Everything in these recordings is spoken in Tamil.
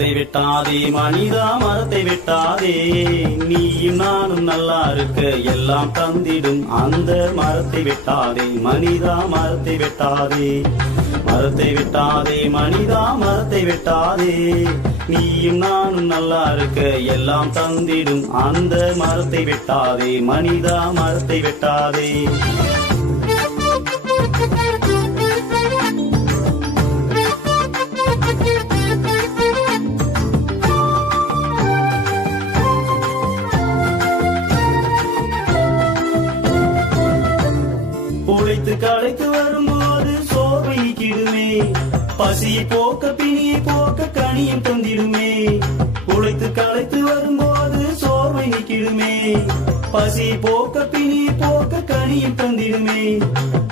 மரத்தை வெட்டாதே மனிதா மரத்தை வெட்டாதே, நீயும் நானும் நல்லா இருக்க எல்லாம் தந்திடும் அந்த மரத்தை வெட்டாதே மனிதா மரத்தை வெட்டாதே. மரத்தை வெட்டாதே மனிதா மரத்தை வெட்டாதே, நீயும் நானும் நல்லா இருக்க எல்லாம் தந்திடும் அந்த மரத்தை வெட்டாதே மனிதா மரத்தை வெட்டாதே. உழைத்து களைத்து வரும்போது சோர்வை நீக்கிடுமே, பசியை போக்க பிணியை போக்க கனியும் தந்திடுமே. உழைத்து களைத்து வரும்போது சோர்வை நீக்கிடுமே, பசியை போக்க பிணியை போக்க கனியும் தந்திடுமே.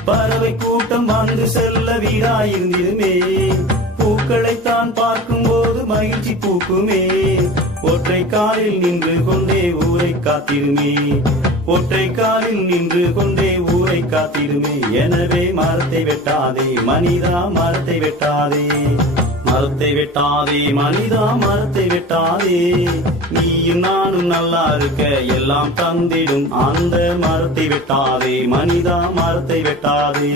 பறவை கூட்டம் வந்து செல்ல வீடாயிருந்திடுமே, பூக்களைத்தான் பார்க்கும் போது மகிழ்ச்சி பூக்குமே. ஒற்றை காலில் நின்று கொண்டே ஊரை காத்திடுமே, ஒற்றை காலில் நின்று கொண்டே ஊரை காத்திடுமே. எனவே மரத்தை வெட்டாதே மனிதா மரத்தை வெட்டாதே. மரத்தை வெட்டாதே மனிதா மரத்தை வெட்டாதே, நீயும் நானும் நல்லா இருக்க எல்லாம் தந்திடும் அந்த மரத்தை வெட்டாதே மனிதா மரத்தை வெட்டாதே.